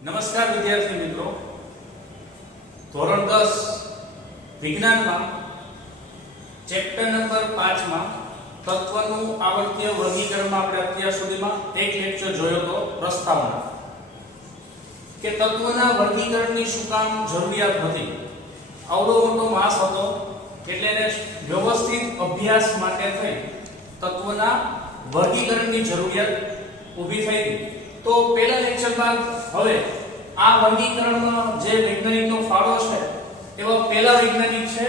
નમસ્કાર વિદ્યાર્થી મિત્રો, ધોરણ 10 વિજ્ઞાનમાં ચેપ્ટર નંબર 5 માં તત્વનું આવર્તીય વર્ગીકરણમાં આપણે અત્યાર સુધીમાં એક લેક્ચર જોયો તો પ્રસ્તાવના કે તત્વના વર્ગીકરણની શું કામ જરૂરિયાત હતી. આવડો મોટો માસ હતો એટલે એને વ્યવસ્થિત અભ્યાસ માટે થઈ તત્વના વર્ગીકરણની જરૂરિયાત ઊભી થઈ હતી. તો પહેલા લેક્ચરમાં હવે આ વર્ગીકરણમાં જે વૈજ્ઞાનિકનો ફાળો છે એવા પહેલા વૈજ્ઞાનિક છે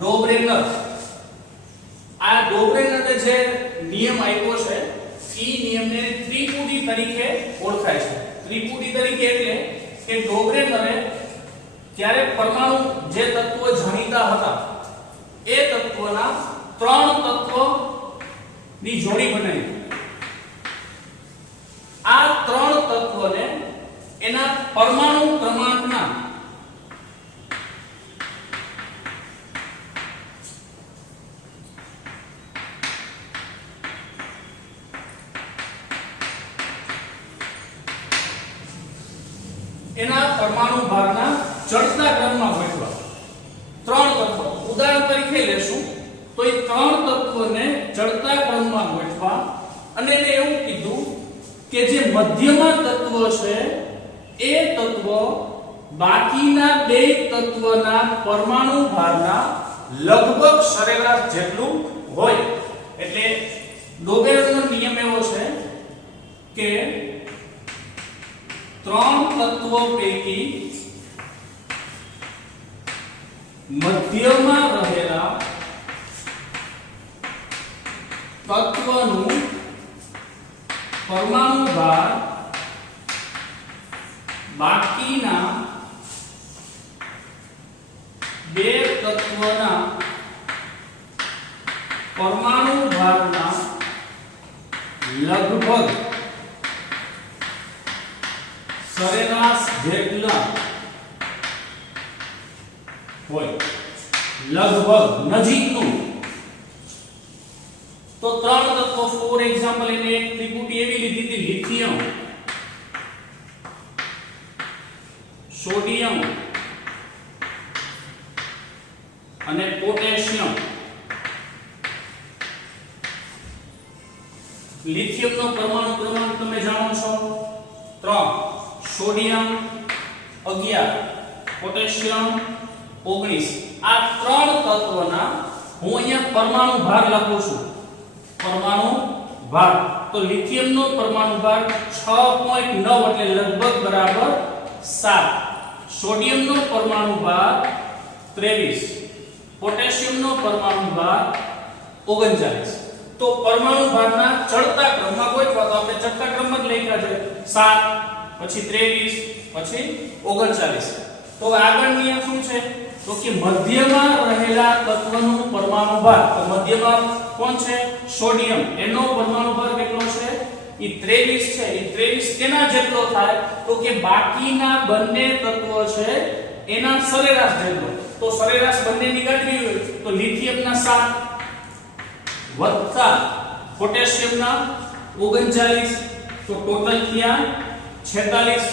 ડોબ્રેનર. આ ડોબ્રેનરે જે નિયમ આપ્યો છે એ નિયમને ત્રિપુટી તરીકે ઓળખાય છે. ત્રિપુટી તરીકે એટલે કે ડોબ્રેનરે ત્યારે પરમાણુ જે તત્વો જાણીતા હતા એ તત્વના ત્રણ તત્વની જોડી બનાવી. આ ત્રણ તત્વોને એના પરમાણુ ક્રમાંકના પરમાણુ ભારના ચડતા ક્રમમાં ગોઠવા. ત્રણ તત્વો ઉદાહરણ તરીકે લેશું તો એ ત્રણ તત્વોને ચડતા ક્રમમાં ગોઠવા અને એને એવું કીધું કે જે મધ્યમાં તત્વ છે એ તત્વ બાકીના બે તત્વના પરમાણુ ભારના લગભગ સરેરાશ જેટલું હોય. એટલે ડોબેરનો નિયમ એવો છે કે ત્રણ તત્વો પૈકી મધ્યમાં રહેલા તત્વનું પરમાણુ ભાર બાકીના બે તત્વના પરમાણુ ભારના લગભગ સરેરાશ જેટલા હોય. લગભગ નજીકનું. તો ત્રણ તત્વો ફોર એક્ઝામ્પલ એને એક ત્રિપુટી એવી લીધી હતી લિથિયમ, સોડિયમ અને પોટેશિયમ. લિથિયમનો પરમાણુ ક્રમાંક તમે જાણો છો 3, સોડિયમ 11, પોટેશિયમ 19. આ ત્રણ તત્વના હું અહીંયા પરમાણુ ભાર લખું છું. પરમાણુ ભાર તો લિથિયમનો પરમાણુ ભાર 6.9 એટલે લગભગ બરાબર 7. સોડિયમનો પરમાણુ ભાર 23, પોટેશિયમનો પરમાણુ ભાર 39. તો પરમાણુ ભારના ચડતા ક્રમમાં ગોઠવા તો આપણે ચડતા ક્રમમાં જ લખ્યા છે 7 પછી 23 પછી 39. તો આગળ નિયમ શું છે તો કે મધ્યમાં રહેલા તત્વનું પરમાણુ ભાર. તો મધ્યમાં કોણ છે? સોડિયમ. એનો પરમાણુ ભાર કેટલો છે? એ 23 છે. એ 23 કેના જેટલો થાય તો કે બાકીના બંને તત્વો છે એના સરેરાશ જેટલો. તો સરેરાશ બંનેની કાઢવી હોય તો લિથિયમના 7 વત્તા પોટેશિયમના 39 તો ટોટલ થયા 46.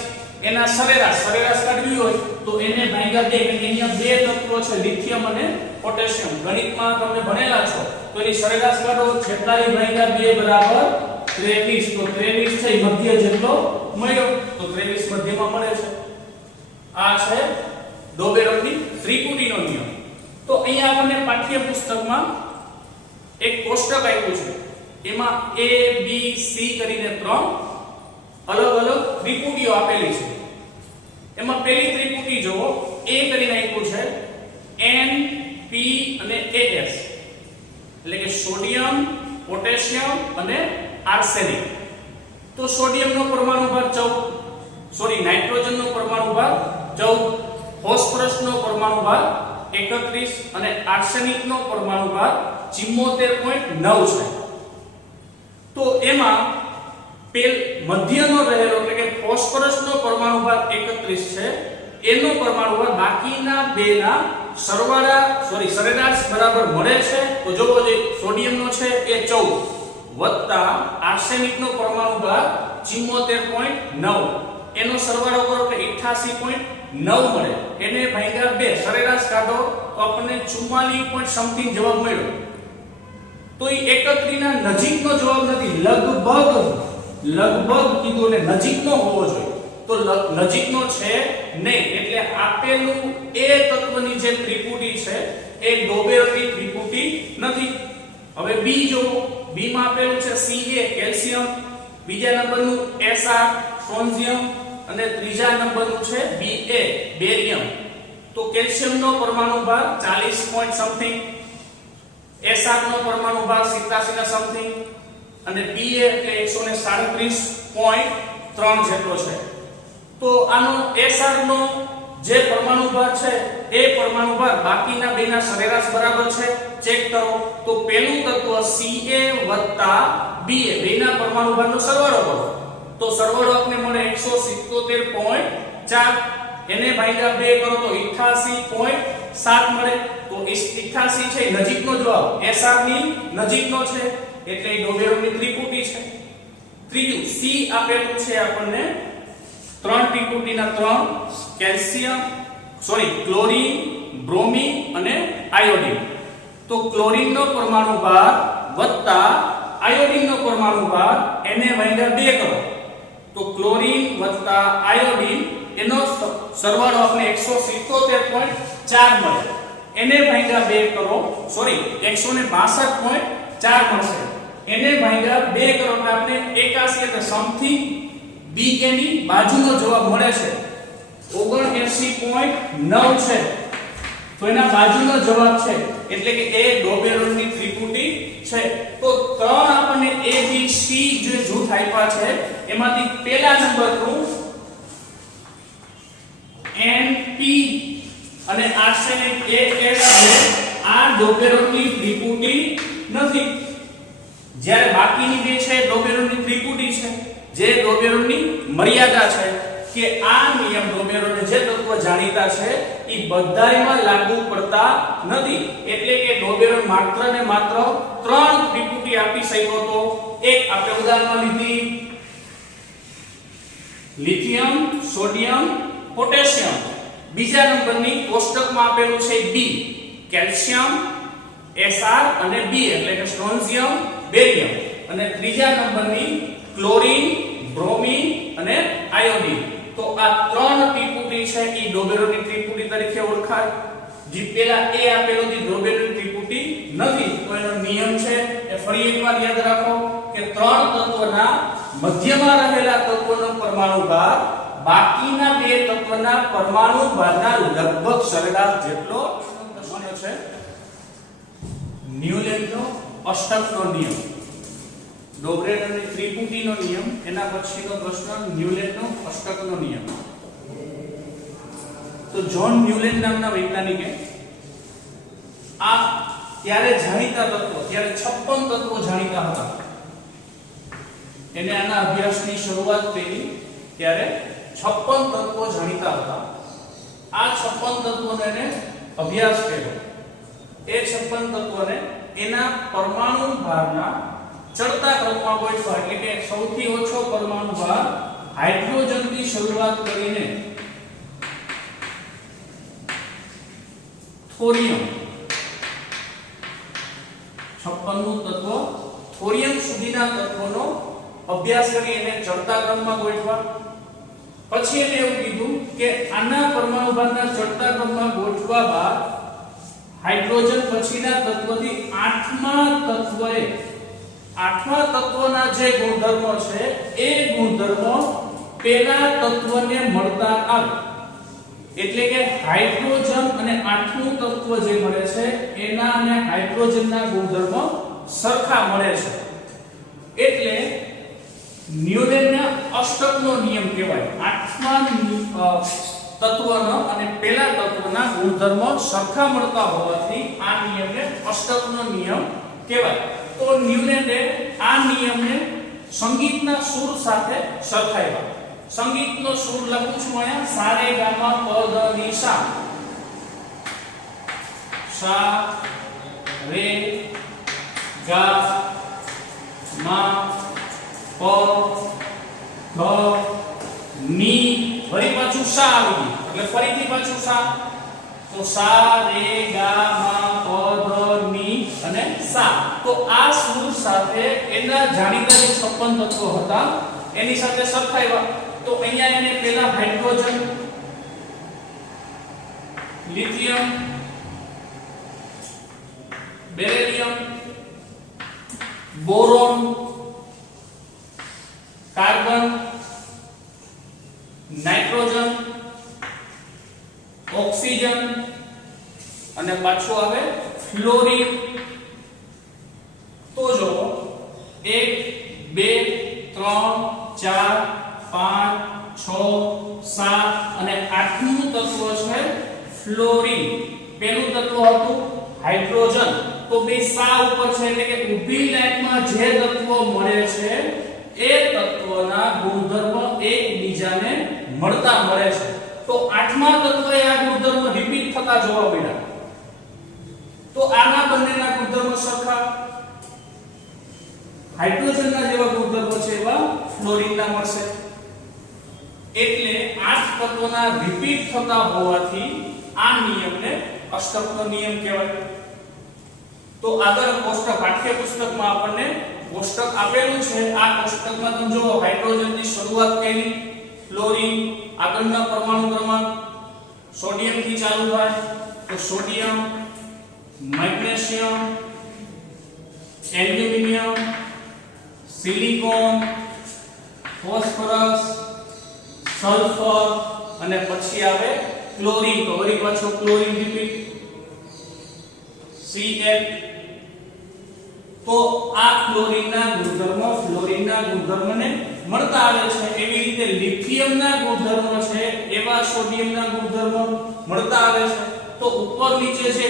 એના સરેરાશ કાઢવી હોય તો એને ભાગ્યા 2 એટલે અહીંયા બે તત્વો છે લિથિયમ અને પોટેશિયમ. ગણિતમાં તમે ભણેલા છો તો એની સરેરાશ કાઢો 46 ભાગ્યા 2 બરાબર 23. તો 23 છે મધ્ય જેટલો મળ્યો. તો 23 મધ્યમાં મળે છે. આ છે ડોબેરોની ત્રિપુટીનો નિયમ. તો અહીંયા આપણને પાઠ્યપુસ્તકમાં એક કોષ્ટક આપ્યું છે. એમાં A B C કરીને 3 અલગ અલગ ત્રિપુટીઓ આપેલી છે. એમાં પહેલી ત્રિપુટી જોવો A કરીને આપ્યું છે N P અને AS એટલે કે સોડિયમ, પોટેશિયમ અને આર્સેનિક. તો સોડિયમનો પરમાણુ ભાર 14, નાઇટ્રોજનનો પરમાણુ ભાર 14, ફોસ્ફરસનો પરમાણુ ભાર 31 અને આર્સેનિકનો પરમાણુ ભાર 74.9 છે. તો એમાં મધ્યનો રહેલો એટલે કે ફોસ્ફરસનો પરમાણુ ભાર 31 છે. એનો પરમાણુ ભાર બાકીના બેના સરેરાશ બરાબર મળે છે. તો જોવો જે સોડિયમનો છે એ 14 વત્તા આર્સેનિકનો પરમાણુ ભાર 74.9 એનો સરવાળો કરો એટલે 88.9 મળે, એને ભાગ્યા 2 સરેરાશ કાઢો તો આપણને 44 point સમથિંગ જવાબ મળ્યો. તો એ 31 ના નજીકનો જવાબ નથી, લગભગ કીધું એટલે નજીકનો હોવો જોઈએ. તો નજીકનો છે નહીં, એટલે આપેલું એ તત્વની જે ત્રિપુટી છે એ ડોબેરોની ત્રિપુટી નથી. હવે બી જો, બી માં આપેલું છે Ca કેલ્શિયમ, બીજા નંબરનું Sr સ્ટ્રોન્શિયમ અને ત્રીજા નંબરનું છે Ba બેરિયમ. તો કેલ્શિયમનો પરમાણુ ભાર 40 point સમથિંગ, Sr નો પરમાણુ ભાર 87 ના સમથિંગ અને Ba એટલે 137.3 જેટલો છે. તો આનો Sr નો જે પરમાણુ ભાર છે એ પરમાણુ ભાર બાકીના બેના સરેરાશ બરાબર છે, ચેક કરો. તો પહેલું તત્વ Ca + Ba બેના પરમાણુ ભારનો સરવાળો કરો તો સરવાળો આપને મળે 177.4, એને ભાગ્યા 2 કરો તો 88.7 મળે. તો 88 છે નજીકનો જવાબ, Sr ની નજીકનો છે એટલે એ ડોબેરોની ત્રિપુટી છે. ત્રીજું C આપેલું છે આપણને 3 ત્રિપુટીના 3 કેલ્શિયમ ક્લોરીન, બ્રોમિન અને આયોડિન. તો ક્લોરીનનો પરમાણુ ભાર વત્તા આયોડિનનો પરમાણુ ભાર એને ભાગ્યા 2 કરો તો ક્લોરીન વત્તા આયોડિન એનો સરવાળો આપણે 177.4 મળે, એને ભાગ્યા 2 કરો 162.4 મળશે, એને ભાગ્યા 2 કરો એટલે આપણે 81 એટલે સમથિંગ Ba ની બાજુનો જવાબ મળે છે 79.9 છે. તો એના બાજુનો જવાબ છે એટલે કે એ ડોબેરોની ત્રિપુટી છે. તો ત્રણ આપણને A B C જે જૂથ આપ્યા છે એમાંથી પહેલા નંબરનું Np અને આર્સેનિક AS આ ડોબેરોની ત્રિપુટી નથી, જ્યારે બાકીની બે છે ડોબેરોની ત્રિપુટી છે. જે ડોબેરોની મર્યાદા છે કે આ નિયમ ડોબેરોને જે તત્વ જાણીતા છે એ બધાયમાં લાગુ પડતા નથી, એટલે કે ડોબેરો માત્ર ને માત્ર 3 ત્રિપુટી આપી શક્યો તો. એક આપણે ઉદાહરણમાં લીધી લિથિયમ, સોડિયમ, પોટેશિયમ. બીજા નંબરની કોષ્ટકમાં આપેલું છે બી કેલ્શિયમ, Sr અને B એટલે કે સ્ટ્રોન્શિયમ, બેરિયમ. અને ત્રીજા નંબરની ક્લોરીન, બ્રોમિન અને આયોડિન. તો આ 3 ત્રિપુટી છે એ ડોબેરોની ત્રિપુટી તરીકે ઓળખાય. જે પેલા A આપેલું છે ડોબેરોની ત્રિપુટી નથી. તો એનો નિયમ છે એ ફરી એકવાર યાદ રાખો કે 3 તત્વના મધ્યમાં રહેલા તત્વનો પરમાણુ ભાર બાકીના બે તત્વના પરમાણુ ભારના લગભગ સરેરાશ જેટલો છે. ન્યુલેન્ડનો અષ્ટકનો નિયમ, ડોબેરોની ત્રિપુટીનો નિયમ, એના પછીનો પ્રશ્ન ન્યુલેન્ડનો અષ્ટકનો નિયમ. તો જ્હોન ન્યુલેન્ડ નામના વૈજ્ઞાનિકે આ ત્યારે જાણીતા તત્વો, ત્યારે 56 તત્વો જાણીતા હતા. એને આના અભ્યાસની શરૂઆત કરી ત્યારે 56 તત્વો જાણીતા હતા. આ 56 તત્વોનો એને અભ્યાસ કર્યો. એ 56 તત્વોને એના પરમાણુ ભારના ચડતા ક્રમમાં ગોઠવા, એટલે કે સૌથી ઓછો પરમાણુ ભાર હાઇડ્રોજનથી શરૂઆત કરીને થોરિયમ, 56નું તત્વ થોરિયમ સુધીના તત્વોનો અભ્યાસ કરી એને ચડતા ક્રમમાં ગોઠવા. પછી એને એવું કીધું કે આના પરમાણુ ભારના ચડતા ક્રમમાં ગોઠવા બાદ હાઇડ્રોજન પછીના તત્વથી 8મા તત્વના જે ગુણધર્મો છે એ ગુણધર્મો પેલા તત્વને મળતા આવે, એટલે કે હાઇડ્રોજન અને 8મું તત્વ જે મળે છે એના અને હાઇડ્રોજનના ગુણધર્મો સરખા મળે છે. એટલે ન્યુલેન્ડના અષ્ટકનો નિયમ કહેવાય. 8મા તત્વનો અને પેલા તત્વના ગુણધર્મો સરખા મળતા હોવાથી આ નિયમને અષ્ટકનો નિયમ કહેવાય. તો ન્યુલેન્ડે આ નિયમને સંગીતના સૂર સાથે સરખાવ્યા. સંગીતનો સૂર લખું છું અહીંયા સા રે ગા મા પ ધ ની સા. સા રે ગા મા પ ધ ની સા આવી ગઈ એટલે ફરીથી પાછું સા, તો સા રે ગા મા પ ધ ની અને સા. તો આ સૂર સાથે એના જાણીતા જે 56 તત્વો હતા એની સાથે સરખાવ્યા. તો અહીંયા એને પહેલા hydrogen, lithium, beryllium, boron, carbon, nitrogen, oxygen અને પાછું આવે ફ્લોરિન. તો જો 1 2 3 4 5 6 7 અને 8મું તત્વ છે ફ્લોરિન. પહેલું તત્વ હતું હાઇડ્રોજન. તો બે સા ઉપર છે એટલે કે ઊભી લાઈનમાં જે તત્વો મળે છે એ તત્વના ગુણધર્મ એકબીજાને મળતા મળે છે. તો 8મા તત્વએ આ ગુણધર્મ રિપીટ થતા જોવા મળ્યા. તો આના બંનેના ગુણધર્મ સરખા, હાઇડ્રોજનના જેવા ગુણધર્મો છે એવા ફ્લોરિનના મળશે. એટલે 8 તત્વોના રિપીટ થતા હોવાથી આ નિયમને અષ્ટકનો નિયમ કહેવાય. તો આગળ કોષ્ટક પાઠ્યપુસ્તકમાં આપણને કોષ્ટક આપેલું છે. આ કોષ્ટકમાં તમે જો હાઇડ્રોજનની શરૂઆત કરી, ફ્લોરિન, આગળના પરમાણુ ક્રમાંક સોડિયમ થી ચાલુ થાય તો sodium, magnesium, aluminium, silicon, phosphorus, sulphur અને પછી આવે ક્લોરીન. તો વળી પાછો ક્લોરીન રિપીટ Cl. તો આ ક્લોરીનના ગુણધર્મને મળતા આવે છે. એવી રીતે લિથિયમના ગુણધર્મ છે એવા સોડિયમના ગુણધર્મ મળતા આવે છે. તો ઉપર નીચે જે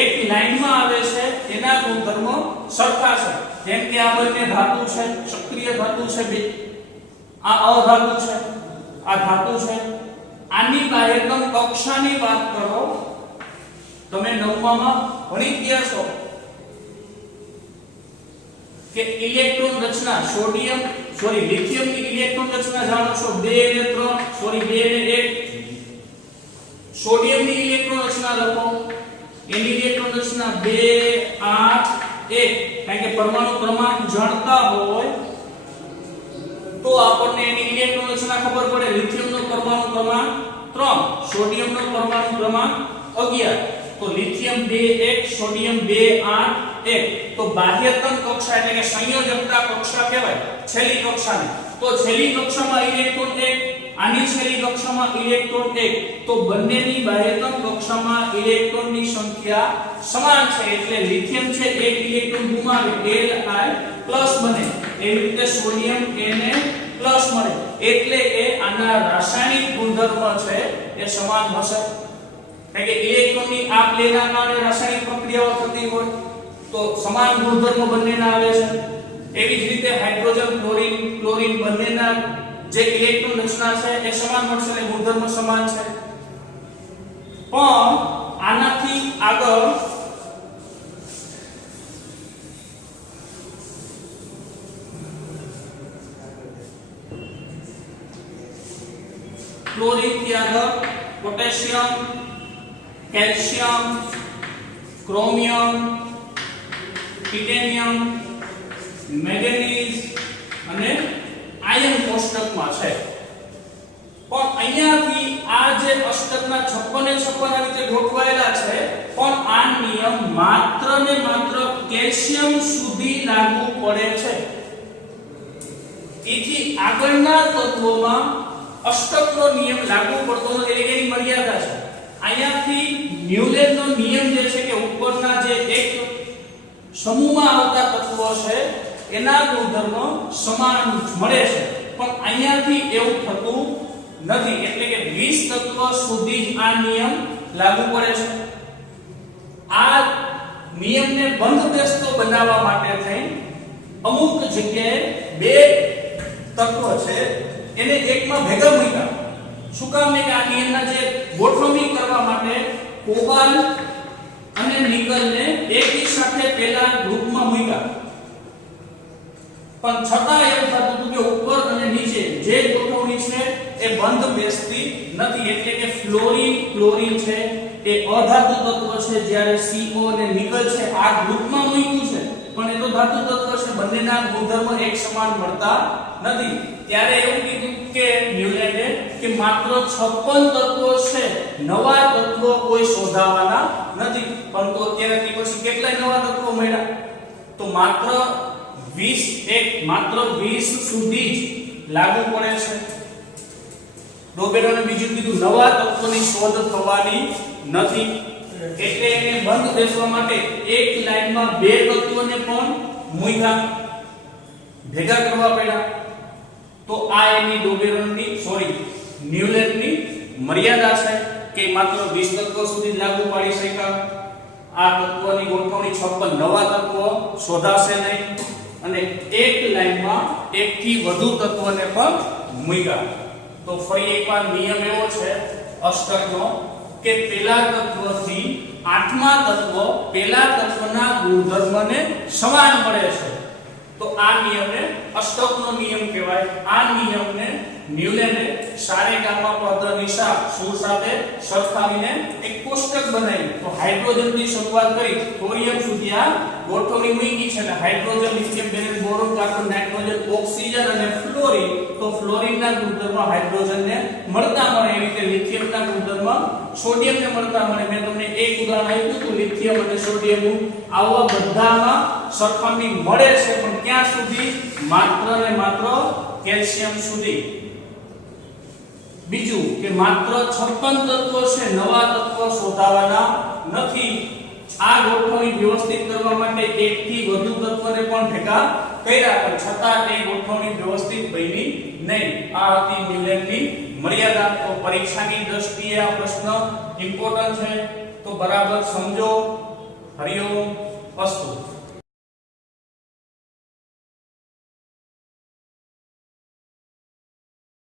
એક લાઈનમાં આવે છે એના ગુણધર્મો સરખા છે. જેમ કે આ બંને ધાતુ છે, સક્રિય ધાતુ છે, બે આ અધાતુ છે, આ ધાતુ છે. આની બાહ્યતમ કક્ષાની વાત કરો, તમે 9માં ભણી ગયા છો કે ઇલેક્ટ્રોન રચના લિથિયમની ઇલેક્ટ્રોન રચના જાણો છો 2 અને 3 2 અને 1. સોડિયમની ઇલેક્ટ્રોન રચના લખો, એની ઇલેક્ટ્રોન રચના 2 8 1. કારણ કે પરમાણુ ક્રમાંક જાણતા હોય તો આપણને એની ઇલેક્ટ્રોન રચના ખબર પડે. લિથિયમનો પરમાણુ ક્રમાંક 3, સોડિયમનો પરમાણુ ક્રમાંક 11. તો લિથિયમ 2 1, સોડિયમ 2 8 1. તો બાહ્યતમ કક્ષા એટલે કે સંયોજકતા કક્ષા કહેવાય છેલ્લી કક્ષાને. તો છેલ્લી કક્ષામાં ઇલેક્ટ્રોન 1, આની છેલ્લી કક્ષામાં ઇલેક્ટ્રોન 1. તો બંનેની બાહ્યતમ કક્ષામાં ઇલેક્ટ્રોનની સંખ્યા સમાન છે. એટલે લિથિયમ છે એક ઇલેક્ટ્રોન ગુમાવે Li પ્લસ બને. એવી રીતે સોડિયમ એને પ્લસ મળે. એટલે કે આના રાસાયણિક ગુણધર્મ છે એ સમાન હશે. કારણ કે ઇલેક્ટ્રોનની આપ લેના કારણે રાસાયણિક પ્રક્રિયાઓ થતી હોય તો સમાન ગુણધર્મ બંનેના આવે છે. એવી જ રીતે હાઇડ્રોજન, ક્લોરીન બંનેના જે ઇલેક્ટ્રોન રચના છે એ સમાન મળશે અને ગુણધર્મ સમાન છે. પણ આનાથી આગળ ક્લોરીન થી આગળ potassium, calcium, chromium, titanium, manganese અને આયર્ન કોષ્ટકમાં છે. પણ અહીંયાથી આ જે અષ્ટકના 56 આ રીતે ગોઠવાયેલા છે, પણ આ નિયમ માત્ર ને માત્ર કેલ્શિયમ સુધી લાગુ પડે છે. તેથી આગળના તત્વોમાં અષ્ટકનો નિયમ લાગુ પડતો નથી. એટલે એની મર્યાદા છે. અહીંયાથી ન્યુલેનનો નિયમ જે છે કે ઉપરના જે એક સમૂહમાં આવતા તત્વો છે એના ગુણધર્મો સમાન મળે છે. પણ અહીંયાથી એવું થતું નથી. એટલે કે 20 તત્વ સુધી આ નિયમ લાગુ પડે છે. આ નિયમને બંધબેસતો બનાવવા માટે થઈ અમુક જગ્યાએ બે તત્વ છે એને એકમાં ભેગા મૂક્યા. શું કામ કે આ નિયમના જે ગોઠવણી કરવા માટે કોબાલ્ટ અને નિકલને એકી સાથે પહેલા ગ્રુપમાં મૂક્યા. પણ છતાં એવું થતું હતું કે ઉપર અને નીચે જે ગોઠવણી છે એ બંધ બેસતી નથી, એટલે કે ફ્લોરીન ક્લોરીન છે એ અધાતુ તત્વ છે, જ્યારે CO અને નિકલ છે આ ગ્રુપમાં મૂક્યું છે પણ એ તો ધાતુ તત્વ છે, બંનેના ગુણધર્મો એક સમાન મળતા નથી. ત્યારે એવું કીધું કે ન્યુલેન્ડે કે માત્ર 56 તત્વો છે, નવા તત્વો કોઈ શોધાવાના નથી. પરંતુ અત્યારથી પછી કેટલા નવા તત્વો મળ્યા? તો માત્ર 20 સુધી જ લાગુ પડે છે. ડોબેરોને બીજું કીધું નવા તત્વોની શોધ થવાની નથી, એટલે એને બંધ બેસવા માટે એક લાઈનમાં બે તત્વોને પણ મૂક્યા, ભેગા કરવા પડ્યા. તો આ એની ન્યુલેન્ડની મર્યાદા છે કે માત્ર 20 તત્વો સુધી લાગુ પાડી શક્યા. આ તત્વની ગોઠવણી 56 નવા તત્વો શોધાશે નહીં, અને એક લાઈનમાં એકથી વધુ તત્વોને પણ મૂક્યા. તો ફરી એકવાર નિયમ એવો છે અષ્ટકનો કે પેલા તત્વથી આઠમા તત્વ પેલા તત્વના ગુણધર્મને સમાન મળે છે. તો આ નિયમને અષ્ટકનો નિયમ કહેવાય. આ નિયમને ન્યુલેન્ડે સારેગામા પધનિસા સૂર સાથે સરખાવીને એક કોષ્ટક બનાવ્યું. તો હાઇડ્રોજનથી શરૂઆત કરી થોરિયમ સુધી આ ગોઠવણી મૂકી છે. અને hydrogen, lithium, barium, boron, carbon, nitrogen, oxygen અને ફ્લોરિન. તો ફ્લોરિનના ગુણધર્મ હાઇડ્રોજનને મળતા મળે, એવી રીતે લિથિયમના ગુણધર્મ સોડિયમને મળતા મળે. મેં તમને એક ઉદાહરણ આપ્યું હતું લિથિયમ અને સોડિયમ. આવા બધામાં સરખામણી મળે છે, પણ ક્યાં સુધી? માત્ર ને માત્ર કેલ્શિયમ સુધી. બીજું કે માત્ર 56 તત્વો છે, નવા તત્વો શોધાવાના નથી. આ ગોઠવણી વ્યવસ્થિત કરવા માટે એકથી વધુ તત્વોને પણ ભેગા કર્યા, પણ છતાં એ ગોઠવણી વ્યવસ્થિત બની નહીં. આ હતી ન્યુલેન્ડની મર્યાદા. તો પરીક્ષાની દ્રષ્ટિએ આ પ્રશ્ન ઇમ્પોર્ટન્ટ છે, તો બરાબર સમજો. હરિઓમ અસ્તુ.